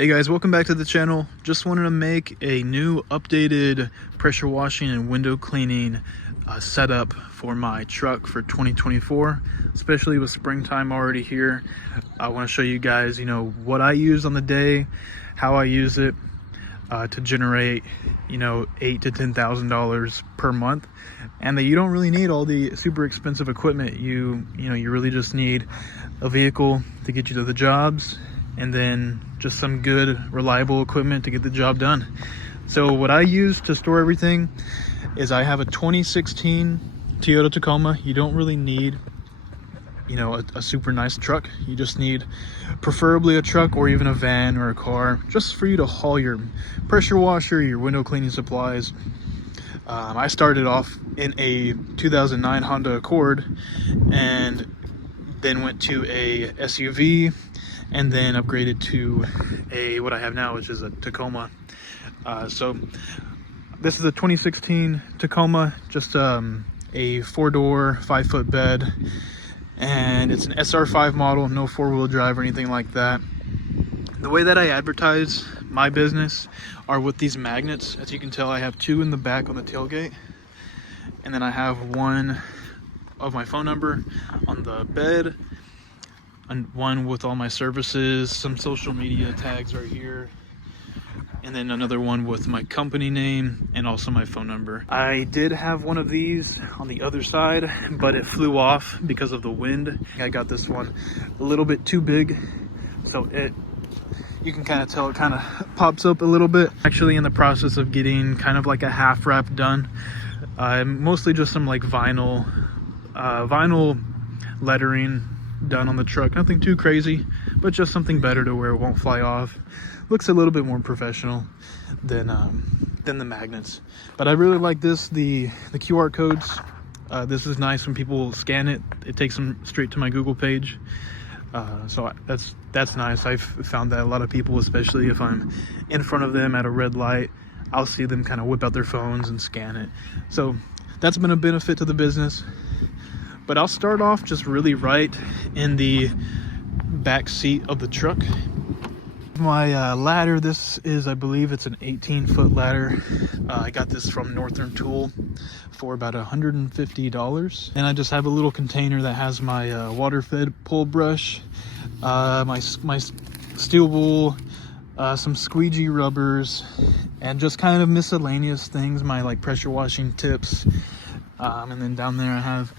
Hey guys, welcome back to the channel. Just wanted to make a new updated pressure washing and window cleaning setup for my truck for 2024, especially with springtime already here. I want to show you guys, what I use on the day, how I use it to generate, $8,000 to $10,000 per month, and that you don't really need all the super expensive equipment. You really just need a vehicle to get you to the jobs, and then just some good reliable equipment to get the job done. So what I use to store everything is I have a 2016 Toyota Tacoma. You don't really need a super nice truck. You just need preferably a truck or even a van or a car, just for you to haul your pressure washer, your window cleaning supplies. I started off in a 2009 Honda Accord and then went to a SUV, and then upgraded to what I have now, which is a Tacoma. So this is a 2016 Tacoma, just a 4-door, 5-foot bed, and it's an SR5 model, no 4-wheel drive or anything like that. The way that I advertise my business are with these magnets. As you can tell, I have 2 in the back on the tailgate, and then I have one of my phone number on the bed, and one with all my services, some social media tags right here, and then another one with my company name and also my phone number. I did have one of these on the other side, but it flew off because of the wind. I got this one a little bit too big, so you can kind of tell it kind of pops up a little bit. Actually in the process of getting kind of like a half wrap done, mostly just some like vinyl lettering done on the truck. Nothing too crazy, but just something better to where it won't fly off. Looks a little bit more professional than the magnets. But I really like this, the QR codes. This is nice when people scan it. It takes them straight to my Google page. So that's nice. I've found that a lot of people, especially if I'm in front of them at a red light, I'll see them kind of whip out their phones and scan it. So that's been a benefit to the business. But I'll start off just really right in the back seat of the truck. My ladder, this is, I believe it's an 18-foot ladder. I got this from Northern Tool for about $150. And I just have a little container that has my water-fed pull brush, my steel wool, some squeegee rubbers, and just kind of miscellaneous things, my like pressure washing tips. And then down there I have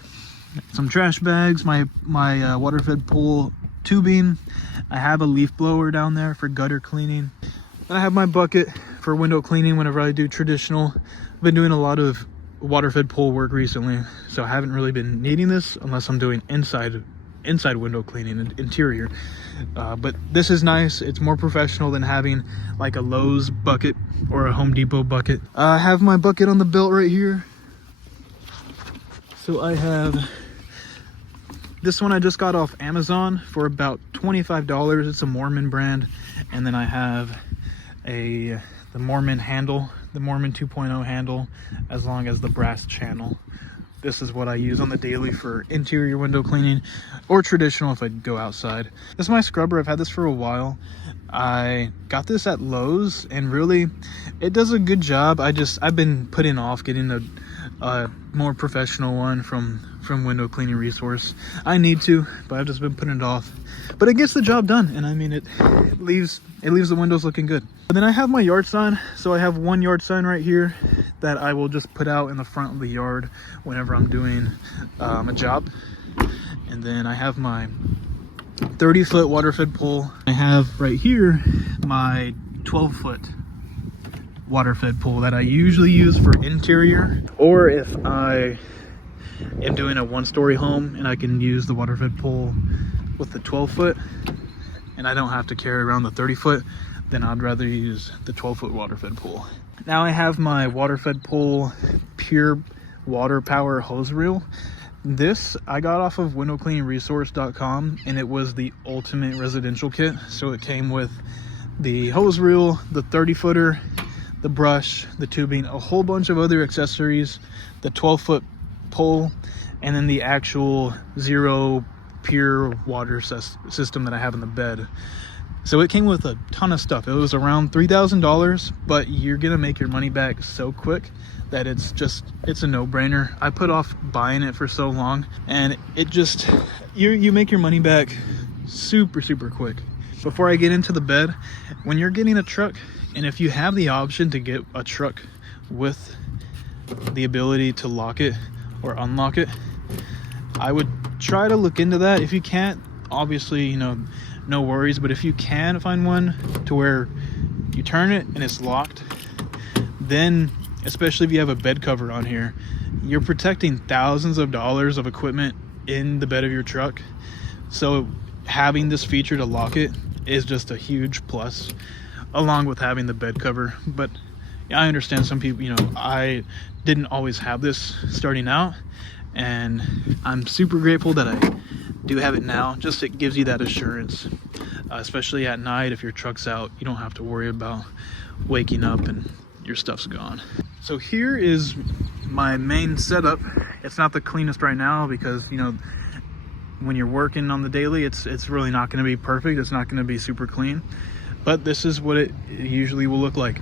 some trash bags, my water-fed pool tubing. I have a leaf blower down there for gutter cleaning. And I have my bucket for window cleaning whenever I do traditional. I've been doing a lot of water-fed pool work recently, so I haven't really been needing this unless I'm doing inside window cleaning and interior. But this is nice. It's more professional than having like a Lowe's bucket or a Home Depot bucket. I have my bucket on the belt right here. So I have this one I just got off Amazon for about $25. It's a Mormon brand. And then I have the Mormon handle, the Mormon 2.0 handle, as long as the brass channel. This is what I use on the daily for interior window cleaning, or traditional if I go outside. This is my scrubber. I've had this for a while. I got this at Lowe's, and really it does a good job. I've been putting off getting a more professional one from Window Cleaning Resource. I need to, but I've just been putting it off. But it gets the job done, and I mean it leaves the windows looking good. And then I have my yard sign. So I have one yard sign right here that I will just put out in the front of the yard whenever I'm doing a job. And then I have my 30-foot water-fed pole. I have right here my 12-foot water-fed pole that I usually use for interior, or if I am doing a 1-story home and I can use the water-fed pole with the 12-foot and I don't have to carry around the 30-foot, then I'd rather use the 12-foot water-fed pole. Now I have my water-fed pole pure water power hose reel. This I got off of windowcleaningresource.com, and it was the ultimate residential kit. So it came with the hose reel, the 30-footer, the brush, the tubing, a whole bunch of other accessories, the 12-foot pole, and then the actual zero pure water system that I have in the bed. So it came with a ton of stuff. It was around $3,000, but you're gonna make your money back so quick that it's a no-brainer. I put off buying it for so long, and it just, you make your money back super quick. Before I get into the bed, when you're getting a truck, and if you have the option to get a truck with the ability to lock it or unlock it, I would try to look into that. If you can't, obviously, you know, no worries, but if you can find one to where you turn it and it's locked, then especially if you have a bed cover on here, you're protecting thousands of dollars of equipment in the bed of your truck. So having this feature to lock it is just a huge plus, along with having the bed cover. But I understand some people, you know, I didn't always have this starting out, and I'm super grateful that I do have it now. Just it gives you that assurance, especially at night. If your truck's out, you don't have to worry about waking up and your stuff's gone. So here is my main setup. It's not the cleanest right now because, you know, when you're working on the daily, it's really not going to be perfect. It's not going to be super clean, but this is what it usually will look like.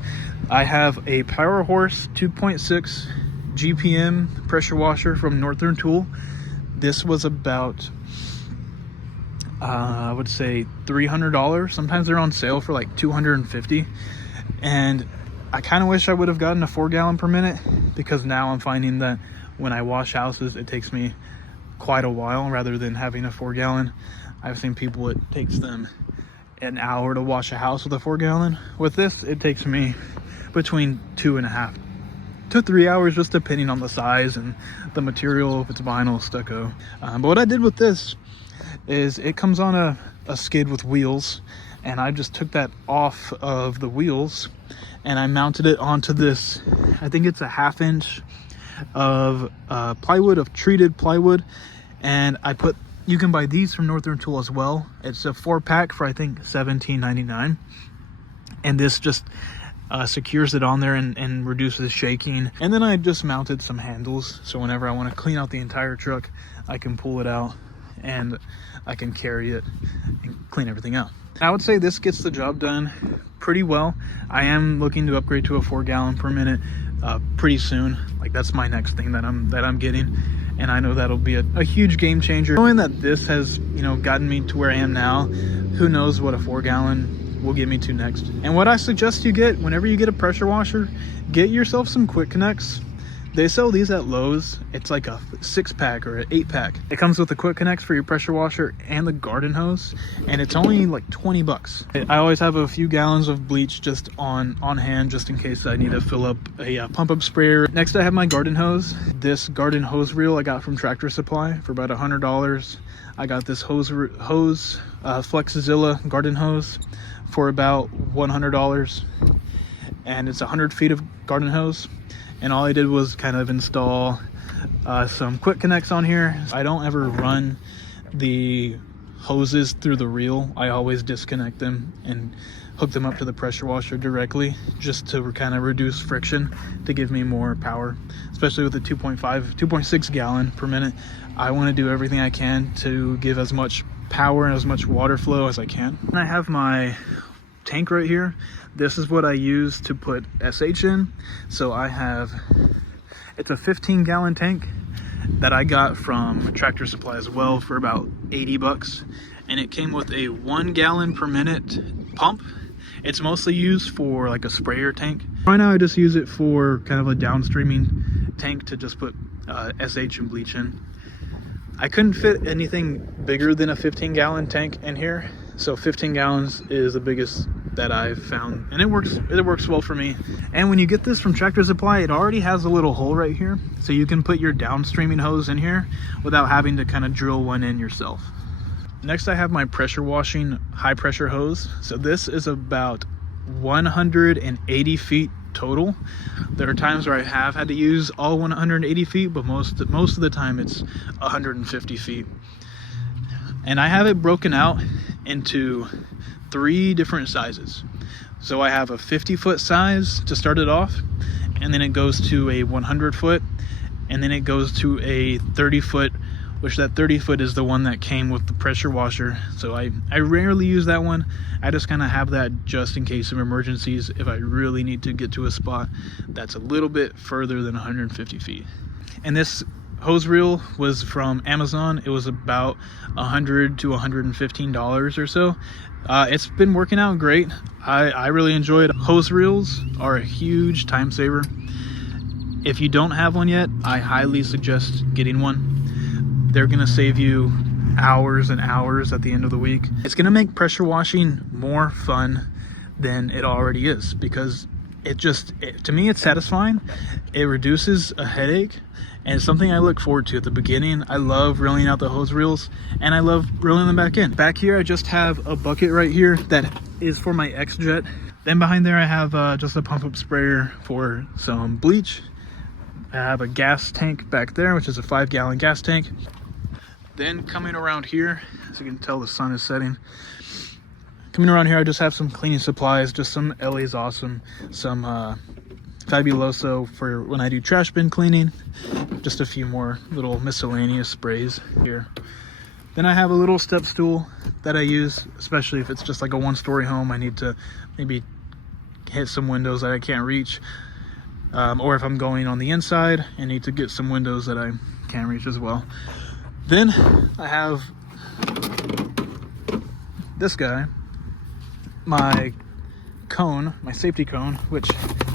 I have a Power Horse 2.6 GPM pressure washer from Northern Tool. This was about I would say $300. Sometimes they're on sale for like $250, and I kind of wish I would have gotten a 4-gallon per minute, because now I'm finding that when I wash houses, it takes me quite a while rather than having a 4-gallon. I've seen people, it takes them an hour to wash a house with a 4-gallon. With this, it takes me between 2.5 to 3 hours, just depending on the size and the material, if it's vinyl, stucco. But what I did with this is it comes on a skid with wheels, and I just took that off of the wheels and I mounted it onto this, I think it's a 1/2 inch of plywood, of treated plywood. And I put, you can buy these from Northern Tool as well. It's a 4-pack for I think $17.99, and this just secures it on there and reduces shaking. And then I just mounted some handles, so whenever I want to clean out the entire truck, I can pull it out and I can carry it and clean everything out. I would say this gets the job done pretty well. I am looking to upgrade to a 4-gallon per minute pretty soon. Like, that's my next thing that I'm getting, and I know that'll be a huge game changer. Knowing that this has, you know, gotten me to where I am now, who knows what a 4-gallon will get me to next. And what I suggest you get whenever you get a pressure washer, get yourself some quick connects. They sell these at Lowe's. It's like a 6-pack or an 8-pack. It comes with the quick connects for your pressure washer and the garden hose, and it's only like 20 bucks. I always have a few gallons of bleach just on hand, just in case I need to fill up a pump up sprayer. Next, I have my garden hose. This garden hose reel I got from Tractor Supply for about $100. I got this hose Flexzilla garden hose for about $100, and it's 100 feet of garden hose. And all I did was kind of install some quick connects on here. I don't ever run the hoses through the reel. I always disconnect them and hook them up to the pressure washer directly, just to kind of reduce friction, to give me more power, especially with the 2.6 gallon per minute. I want to do everything I can to give as much power and as much water flow as I can. And I have my tank right here. This is what I use to put SH in. So I have, it's a 15-gallon tank that I got from Tractor Supply as well for about 80 bucks. And it came with a 1 gallon per minute pump. It's mostly used for like a sprayer tank. Right now I just use it for kind of a downstreaming tank to just put SH and bleach in. I couldn't fit anything bigger than a 15-gallon tank in here. So 15 gallons is the biggest that I've found, and it works well for me. And when you get this from Tractor Supply, it already has a little hole right here, so you can put your downstreaming hose in here without having to kind of drill one in yourself. Next, I have my pressure washing high pressure hose. So this is about 180 feet total. There are times where I have had to use all 180 feet, but most of the time it's 150 feet. And I have it broken out into 3 different sizes. So I have a 50-foot size to start it off, and then it goes to a 100-foot, and then it goes to a 30-foot which that 30-foot is the one that came with the pressure washer. So I rarely use that one. I just kind of have that just in case of emergencies if I really need to get to a spot that's a little bit further than 150 feet. And this hose reel was from Amazon. It was about $100 to $115 or so. It's been working out great. I really enjoy it. Hose reels are a huge time saver. If you don't have one yet, I highly suggest getting one. They're gonna save you hours and hours at the end of the week. It's gonna make pressure washing more fun than it already is, because to me it's satisfying. It reduces a headache, and it's something I look forward to at the beginning. I love reeling out the hose reels, and I love reeling them back in. Back here I just have a bucket right here that is for my X-Jet. Then behind there I have just a pump up sprayer for some bleach. I have a gas tank back there, which is a 5-gallon gas tank. Then coming around here, as you can tell the sun is setting, coming around here I just have some cleaning supplies, just some LA's Awesome, some Fabuloso for when I do trash bin cleaning, just a few more little miscellaneous sprays here. Then I have a little step stool that I use, especially if it's just like a one-story home. I need to maybe hit some windows that I can't reach, or if I'm going on the inside and need to get some windows that I can't reach as well. Then I have this guy, my cone, my safety cone, which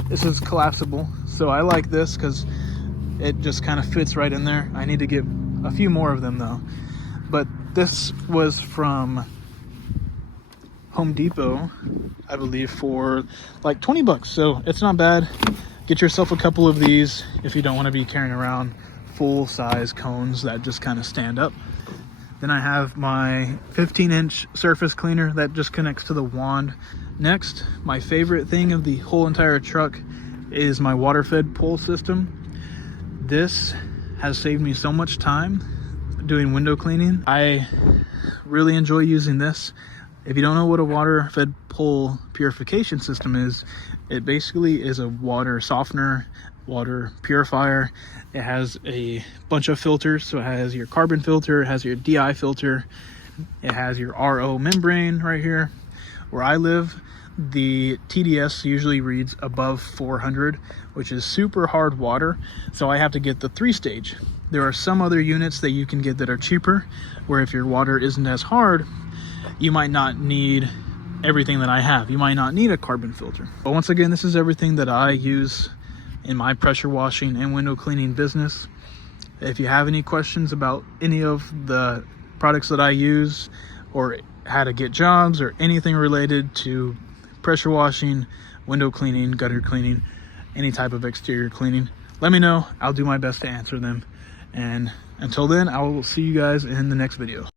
this is collapsible. So I like this because it just kind of fits right in there. I need to get a few more of them though. But this was from Home Depot, I believe, for like 20 bucks. So it's not bad. Get yourself a couple of these if you don't want to be carrying around full-size cones that just kind of stand up. Then I have my 15-inch surface cleaner that just connects to the wand. Next, my favorite thing of the whole entire truck is my water-fed pole system. This has saved me so much time doing window cleaning. I really enjoy using this. If you don't know what a water-fed pole purification system is, it basically is a water softener, water purifier. It has a bunch of filters. So it has your carbon filter, it has your DI filter, it has your RO membrane right here. Where I live, the TDS usually reads above 400, which is super hard water. So I have to get the 3-stage. There are some other units that you can get that are cheaper, where if your water isn't as hard, you might not need everything that I have. You might not need a carbon filter. But once again, this is everything that I use in my pressure washing and window cleaning business. If you have any questions about any of the products that I use, or how to get jobs, or anything related to pressure washing, window cleaning, gutter cleaning, any type of exterior cleaning, let me know. I'll do my best to answer them. And until then, I will see you guys in the next video.